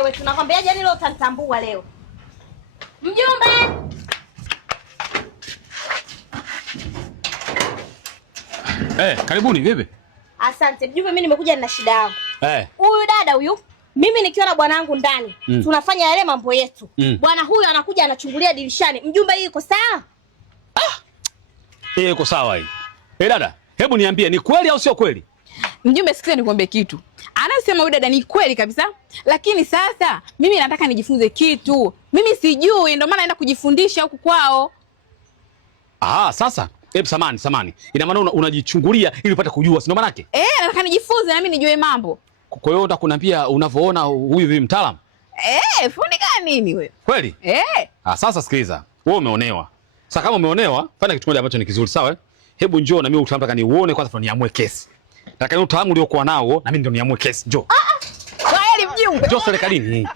wewe, tunakwambiaje yani leo utanitambua leo. Mjumbe. Karibuni vipi? Asante. Mjumbe, mimi nimekuja na shida yangu. Huyu dada huyu, mimi nikiwa na bwanangu ndani, tunafanya yale mambo yetu. Bwana huyu anakuja anachungulia dirishani. Mjumbe, hii iko sawa? Iko sawa hii. Dada, hebu niambie ni kweli au sio kweli? Mjumbe, sikia nikwambie kitu. Anasema huyu dada ni kweli kabisa. Lakini sasa mimi nataka nijifunze kitu. Mimi sijui, ndio maana naenda kujifundisha huku kwao. Sasa, samani. Ina maana unajichungulia ili upate kujua, si ndio maana yake? Nataka nijifunze na mimi nijue mambo. Kwa hiyo unataka kuniambia unavyoona huyu hivi mtaalamu? Fundi gani nini wewe? Kweli? Sasa sikiliza. Wewe umeonewa. Sasa kama umeonewa, fanya kitu moja ambacho ni kizuri, sawa? Hebu njoo na mimi utaamka niuone kwanza niamue kesi. Nataka utaalamu uliokuwa nao na mimi ndio niamue kesi. Njoo. Kweli mjumbe. Njoo serikalini.